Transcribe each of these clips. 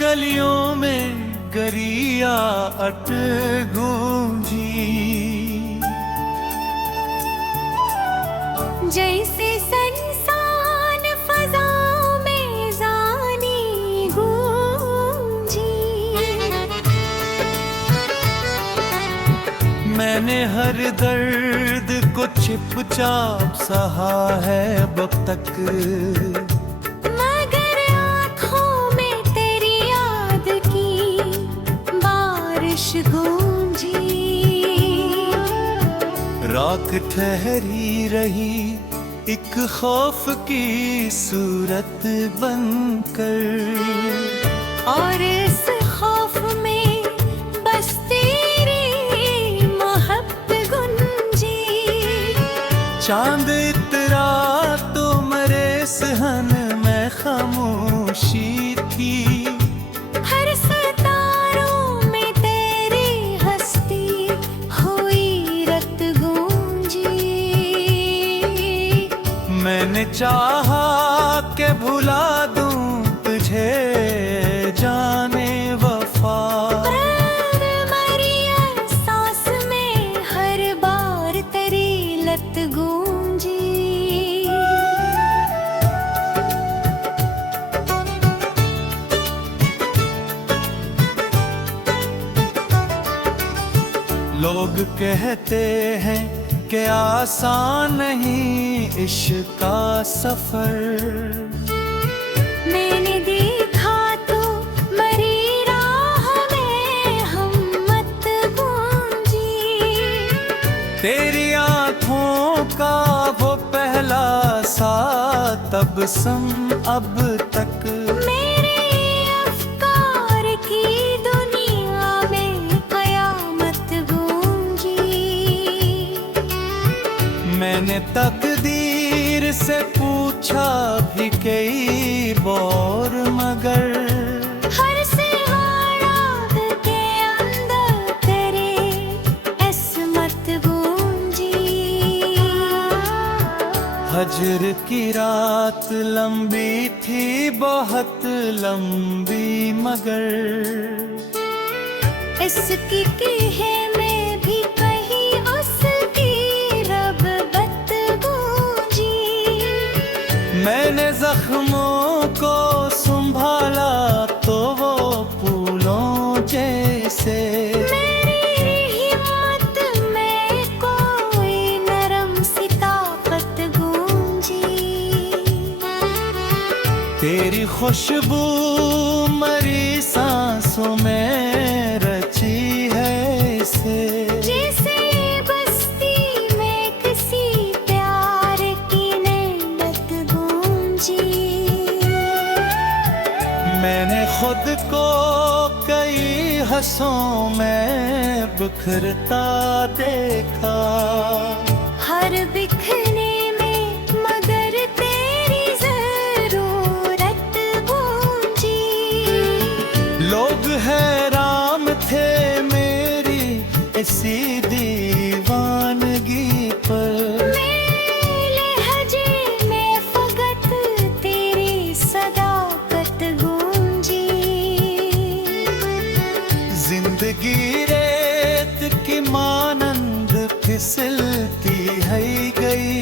गलियों में गरिया अट गूंजी। जैसे संसान फजाओं में जानी गूंजी। मैंने हर दर्द को चुपचाप सहा है अब तक, मगर आँखों में तेरी याद की बारिश गूंजी। राख ठहरी रही एक खौफ की सूरत बनकर, और इस खौफ में बस तेरी मोहब्बत गूंजी। चांद इतरा तो मरे सहन में खामोशी थी, हर सितारों में तेरी हस्ती हुई रत गूंजी। मैंने चाहा कि भुला दूं तुझे जाने वफा, प्राण मरी सांस में हर बार तेरी लत गूंजी। लोग कहते हैं कि आसान नहीं इश्क का सफर, मैंने देखा तो मरी राह में हिम्मत गूंजी। तेरी आँखों का वो पहला सा तबस्सुम अब तक, मेरे अफ़कार की दुनिया में कयामत गूंजी। मैंने तकदीर से पूछा भी कई बार, मगर हर सिवाराग के अंदर तेरे अस्मत गूंजी। हजर की रात लंबी थी बहुत लंबी, मगर इसकी कहे में भी कहीं उसकी रग़बत गूंजी। मैंने जख्मों को संभाला तो वो फूलों जैसे, मेरी हिम्मत में कोई नरम सी ताकत गूंजी। तेरी खुशबू मरी सांसों में रची है इसे, जैसे बस्ती में किसी प्यार की नेमत गूंजी। मैंने खुद को कई हंसों में बिखरता देखा, हर बिखरने में मगर तेरी ज़रूरत गूंजी। लोग हैरान थे मेरी इसी दीवानगी पर, मेरे लहजे में फ़कत तेरी सदाकत गूंजी। जिंदगी रेत की मानंद फिसलती है गई,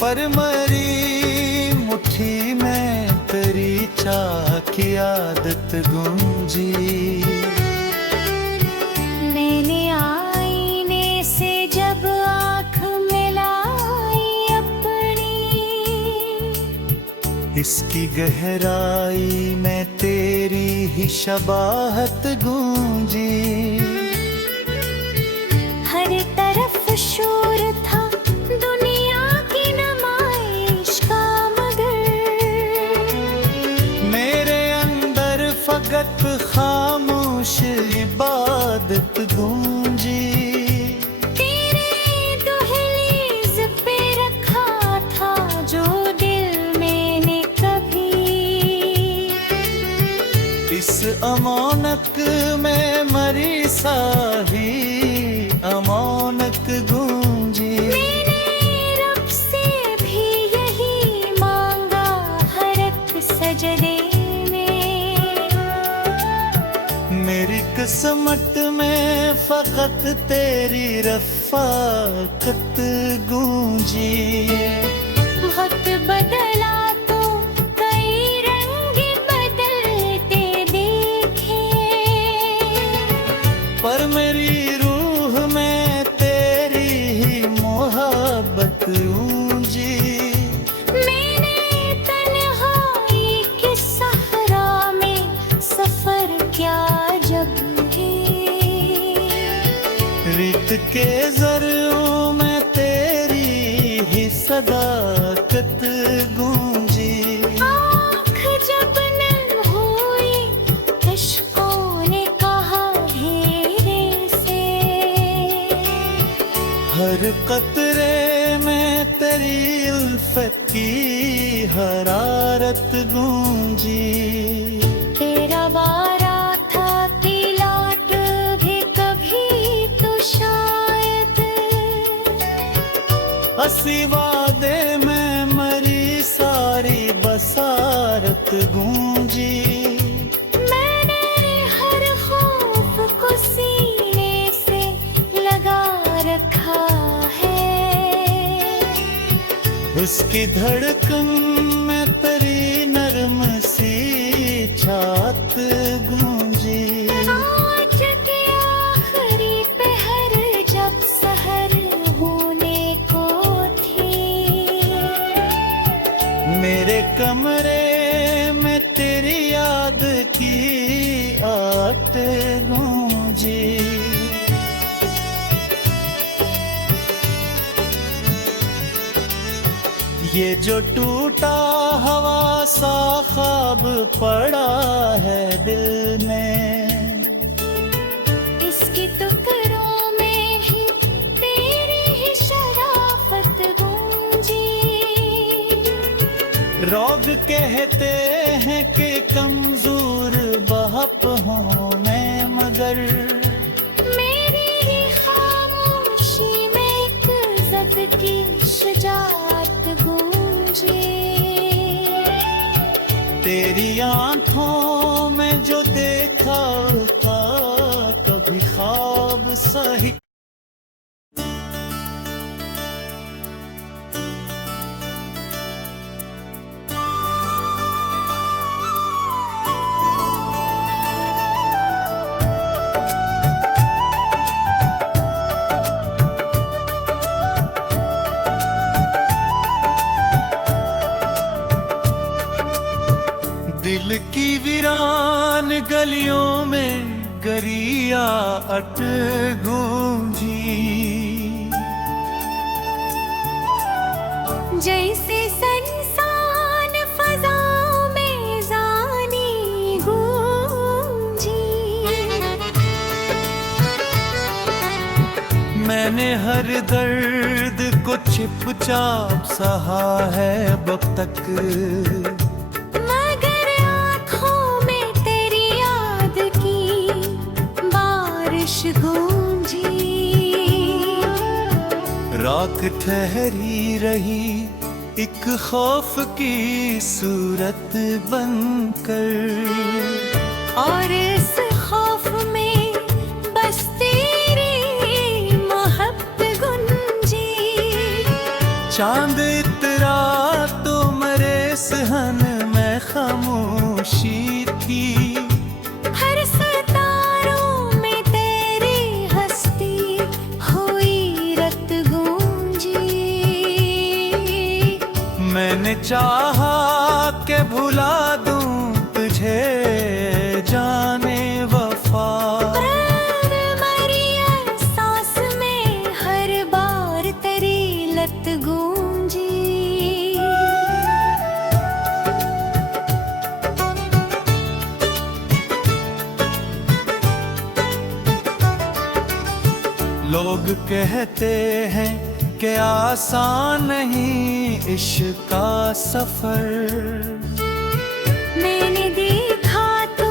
पर मरी मुट्ठी में तेरी चाह की आदत गूंजी। मैंने आईने से जब आँख मिलाई अपनी, इसकी गहराई में तेरी ही शबाहत गूंजी। हर तरफ शोर था दुनिया की नुमाइश का, मगर मेरे अंदर फकत खामोश इबादत गूंजी। तेरे दुहलीज पे रखा था जो दिल मैंने कभी, इस अमानत में मरी साही अमानत गूंजी। मैंने रब से भी यही मांगा हर एक सजदे में, किस्मत में फकत तेरी रफ़ाकत गूंजी। वक्त बदला तो कई रंग बदलते देखे, पर मेरी रूह में तेरी ही मोहब्बत गूंजी। मैंने तन्हाई के सहरा में सफर क्या जब है, रीत के ज़रियों में तेरी ही सदाकत गूंजी। आँख जब नम हुई इश्कों ने कहा घेरे से, हर कतरे में तेरी उल्फत की हरारत गूंजी। तेरा वारा था कि लौट भी कभी तो शायद, हंसी वादे में मरी सारी बसारत गूंजी। मैंने हर खौफ को सीने से लगा रखा है, उसकी धड़कन में तेरी नरम सी छात गूंजी। आज के आखिरी पहर जब सहर होने को थी, मेरे कमरे में तेरी याद की आट गूंजी। ये जो टूटा हवा सा ख्वाब पड़ा है दिल में, इसके टुकड़ों में ही तेरी ही शराफत गूंजी। रोग कहते हैं कि कमजोर बहप हूँ मैं, मगर मेरी ही खामोशी में एक जद की शुजाअत गूंजी। तेरी आंखों में जो देखा था कभी ख्वाब सही। दिल की वीरान गलियों में गरिया अट गूंजी। जैसे संसान फजाओं में जानी गूंजी। मैंने हर दर्द को चुपचाप सहा है अब तक, मगर आँखों में तेरी याद की बारिश गूंजी। राख ठहरी रही एक खौफ की सूरत बनकर, और इस खौफ में बस तेरी मोहब्बत गूंजी। चांद इतरा तो मरे सहन में खामोशी थी, हर सितारों में तेरी हस्ती हुई रत गूंजी। मैंने चाहा कि भुला दूं तुझे जाने वफा, प्राण मरी सांस में हर बार तेरी लत गूंजी। लोग कहते हैं कि आसान नहीं इश्क का सफर, मैंने देखा तो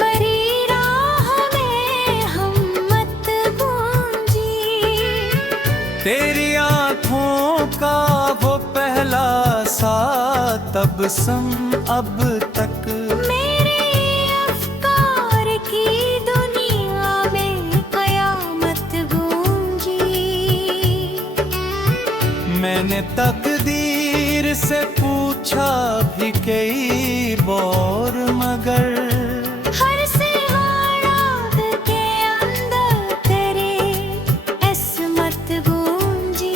मरी राह में हिम्मत गूंजी। तेरी आँखों का वो पहला सा तबसम अब तक मेरे अफ़कार की दुनिया मैंने तकदीर से पूछा भी कई बार मगर हर सिवाराग के अंदर तेरे इसमत गूंजी।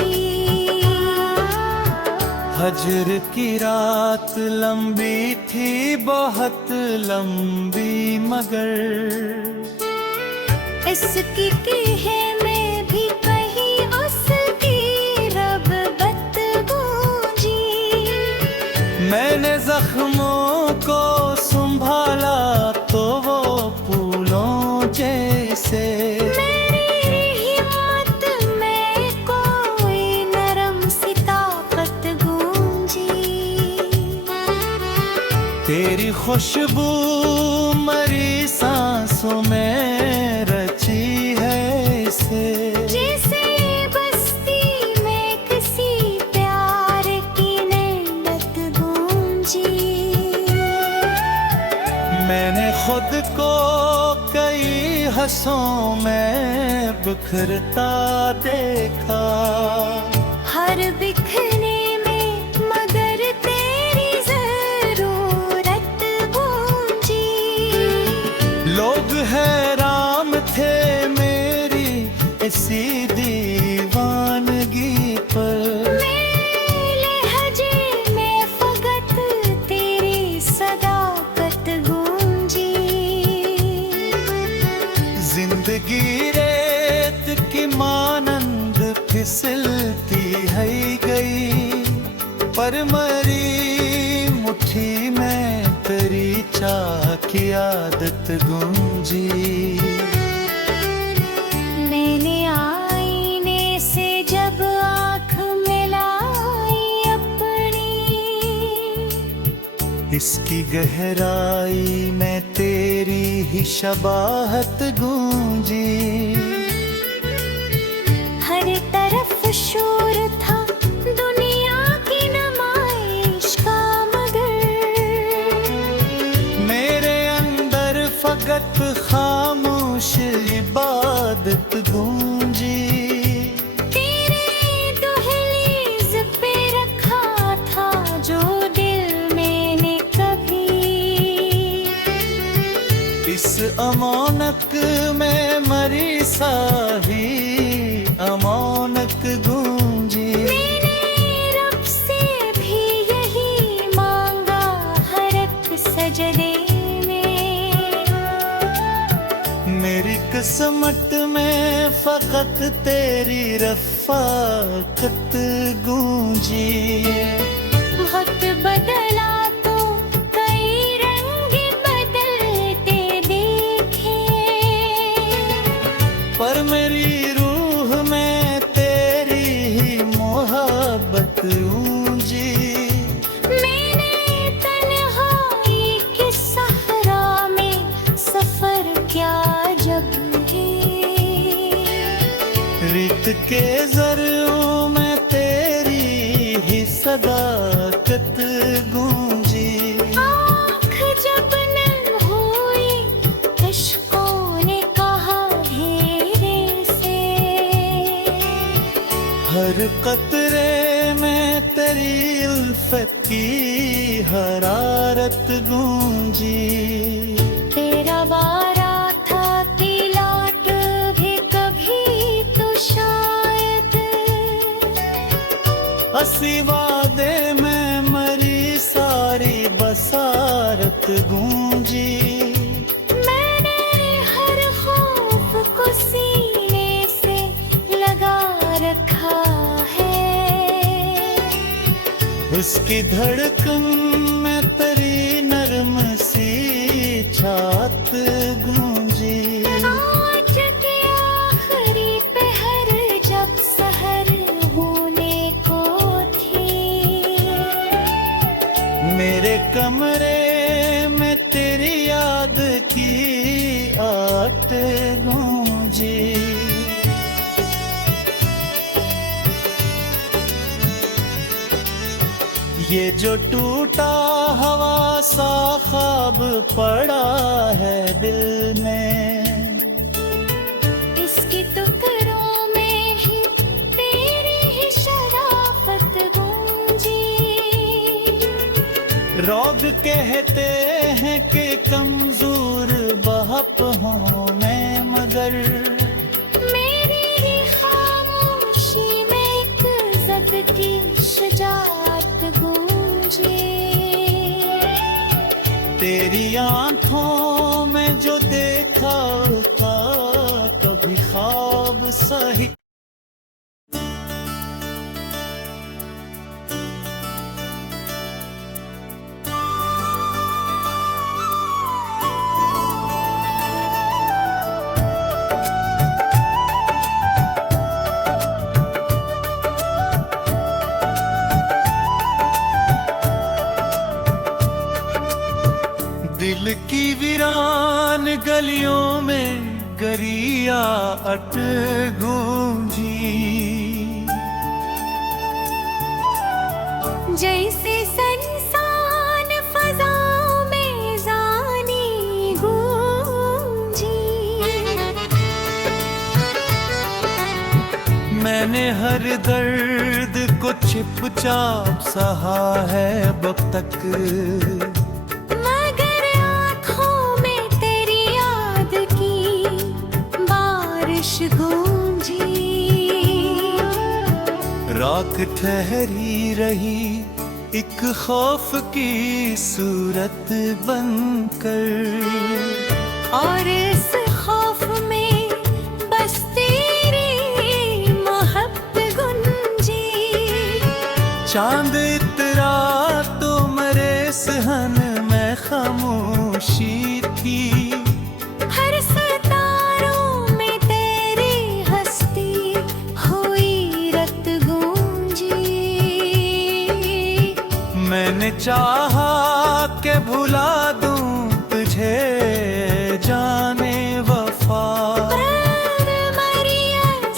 हजर की रात लंबी थी बहुत लंबी मगर इसकी की है मैं भी कहीं उसकी रग़बत गूंजी। मैंने जख्मों को संभाला तो वो फूलों जैसे मेरी हिम्मत में कोई नरम सी ताकत गूंजी। तेरी खुशबू मरी सांसों में रची है इसे जैसे बस्ती में किसी प्यार की नैनत गूंजी। मैंने खुद को कई हंसों में बिखरता देखा। हर बिखरने में मगर तेरी जरूरत गूंजी। लोग हैरान थे मेरी इसी दीवानगी पर। मेरे लहजे में फकत तेरी सदाकत गूंजी। जिंदगी रेत की मानंद फिसलती है गई पर मरी मुट्ठी में तेरी चाह की आदत गूंजी। मैंने आईने से जब आँख मिलाई अपनी इसकी गहराई में तेरी ही शबाहत गूंजी। हर तरफ शोर था दुनिया की नुमाइश का मगर मेरे अंदर फकत खामोश इबादत गूंजी। तेरे दुहलीज पे रखा था जो दिल मैंने कभी। इस अमानत में मरी साही अमानत गूंजी। मैंने रब से भी यही मांगा हर एक सजदे में। मेरी किस्मत में फकत तेरी रफ़ाकत गूंजी। वक्त बदला तो कई रंग बदलते देखे पर मेरी रूह में तेरी ही मोहब्बत गूंजी। मैंने तन्हाई के सहरा में सफर क्या जब है। रित के ज़र्रों में तेरी ही सदाकत गूंजी। आँख जब नम हुई इश्कों ने कहा घेरे से। हर कतरे में तेरी उल्फत की हरारत गूंजी। तेरा वारा था कि लौट भी कभी तो शायद। हसी वादे में मरी सारी बसारत गूंजी। मैंने हर खौफ को सीने से लगा रखा है। उसकी धड़कन में तेरी नरम सी छात गूंजी। आज के आखिरी पहर जब सहर होने को थी मेरे कमरे में तेरी याद की आट गूंजी। ये जो टूटा हवा सा ख्वाब पड़ा है दिल में, इसकी टुकड़ों में ही तेरी ही शराफत लोग कहते हैं कि कमजोर बाप हूँ मैं, मगर मेरी खामोशी में एक जद की शुजाअत गूंजे। तेरी आंखों में जो देखा था कभी ख्वाब सही। दिल की वीरान गलियों में गरिया अट गूंजी। जैसे संसान फजाओं में जानी गूंजी। मैंने हर दर्द को चुपचाप सहा है अब तक, मगर आँखों में तेरी याद की बारिश गूंजी। राख ठहरी रही एक खौफ की सूरत बनकर, और इस खौफ में बस तेरी मोहब्बत गूंजी। चांद इतरा तो मरे सहन में खामोशी थी। हर सितारों में तेरी हस्ती हुई रत गूंजी। मैंने चाहा कि भुला दूं तुझे जाने वफा, प्राण मरी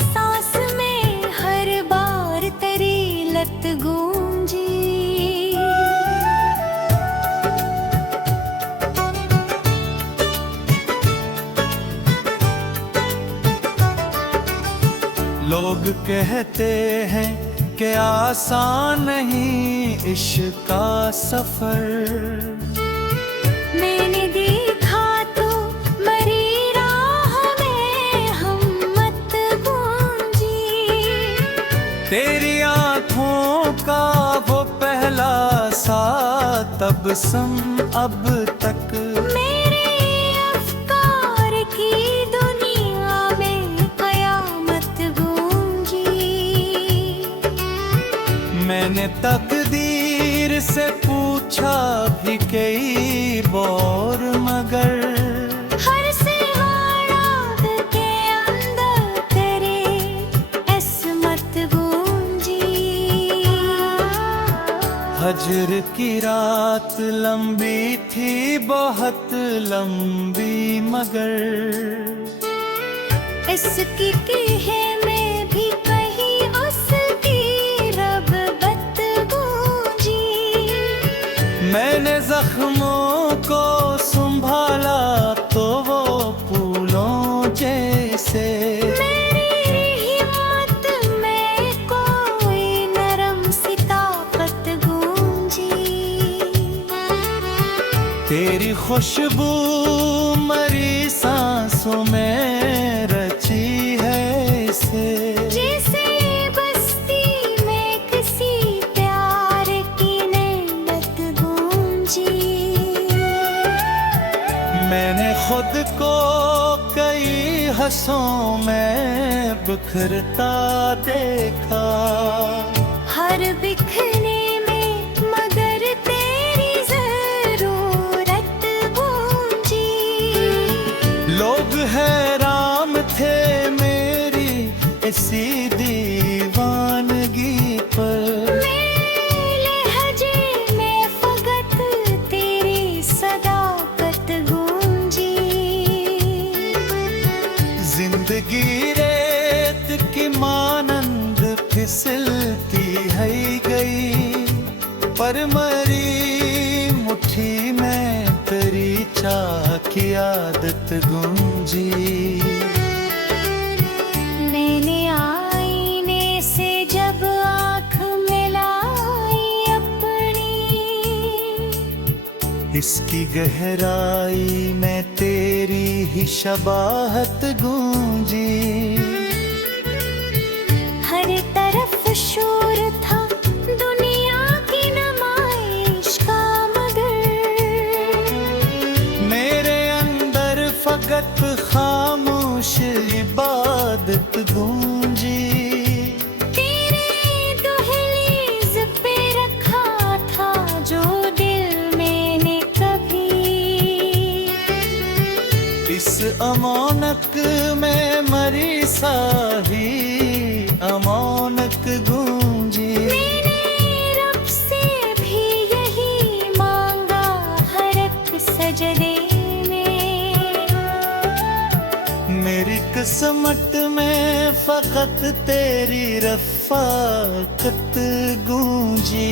सांस में हर बार तेरी लत गूंजी। लोग कहते हैं कि आसान नहीं इश्क का सफर, मैंने देखा तो मरी राह में हिम्मत गूंजी। तेरी आँखों का वो पहला सा तबस्सुम अब तक, मेरे अफ़कार की दुनिया में कयामत गूंजी। मैंने तकदीर से पूछा भी कई बार, मगर हर सिवारात के अंदर तेरे अस्मत गूंजी। हजर की रात लंबी थी बहुत लंबी, मगर इसकी है में भी कहीं उसकी रग़बत गूंजी। मैंने जख्मों को संभाला तो वो फूलों जैसे, मेरी हिम्मत में कोई नरम सी ताकत गूंजी। तेरी खुशबू मरी सांसों में रची है इसे, जैसे बस्ती में किसी प्यार की नेमत गूंजी। मैंने खुद को कई हंसों में बिखरता देखा, हर बिखरने में मगर तेरी ज़रूरत गूंजी। लोग हैरान थे मेरी इसी दीवानगी पर, मेरे लहजे में फ़कत तेरी सदाकत गूंजी। जिंदगी रेत की मानंद फिसलती है गई, पर मरी मुट्ठी में तेरी चाह की आदत गूंजी। मैंने आईने से जब आँख मिलाई अपनी, इसकी गहराई में तेरी ही शबाहत गूंजी। हर तरफ शोर था दुनिया की नुमाइश का, मगर मेरे अंदर फकत खामोश इबादत गूंजी। तेरे दहलीज पे रखा था जो दिल मैंने कभी, इस अमानत में मरी साही अमानत गूंजी। मैंने रब से भी यही मांगा हर एक सजदे में। मेरी किस्मत में फकत तेरी रफ़ाकत गूंजी।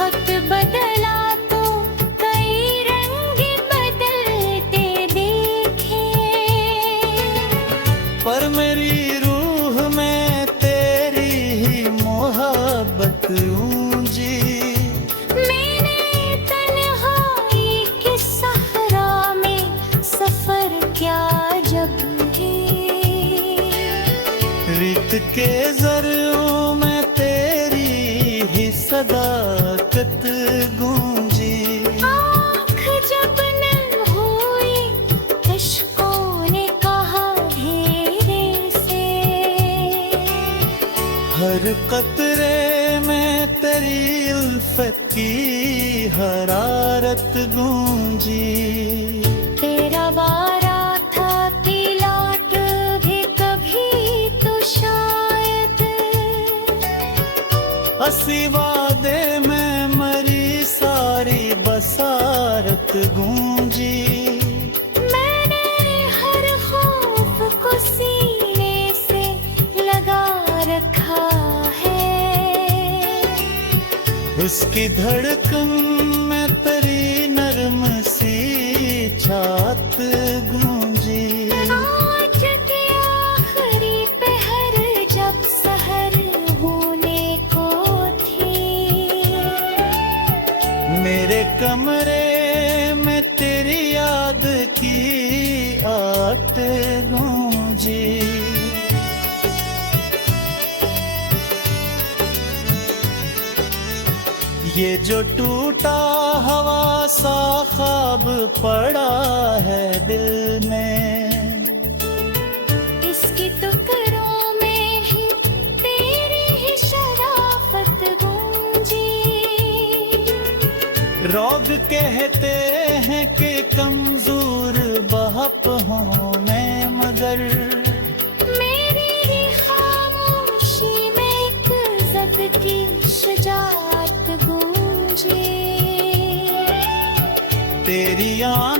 वक्त बदला तो कई रंग बदलते देखे, पर मेरी रूह में तेरी ही मोहब्बत गूंजी। मैंने तन्हाई के सहरा में सफर क्या जब है, रीत के ज़र्रों में तेरी ही सदाकत गूंजी। आँख जब नम हुई इश्कों ने कहा घेरे से, हर कतरे में तेरी उल्फत की हरारत गूंजी। तेरा वारा था कि लौट भी कभी तो शायद, हसी वादे में मरी सारी बसारत गूंजी। मैंने हर खौफ को सीने से लगा रखा है, उसकी धड़कन में तेरी नरम सी छात गूंजी। आज के आखिरी पहर जब सहर होने को थी, मेरे कमरे में तेरी याद की आट गूंजी। ये जो टूटा हवा सा ख्वाब पड़ा है दिल में, इसके टुकड़ों में ही तेरी ही शराफत गूंजी। रोग कहते हैं कि कमजोर बाप हूँ मैं, मगर मेरी ही खामोशी में एक जद की शुजाअत गूंजी। तेरी आँख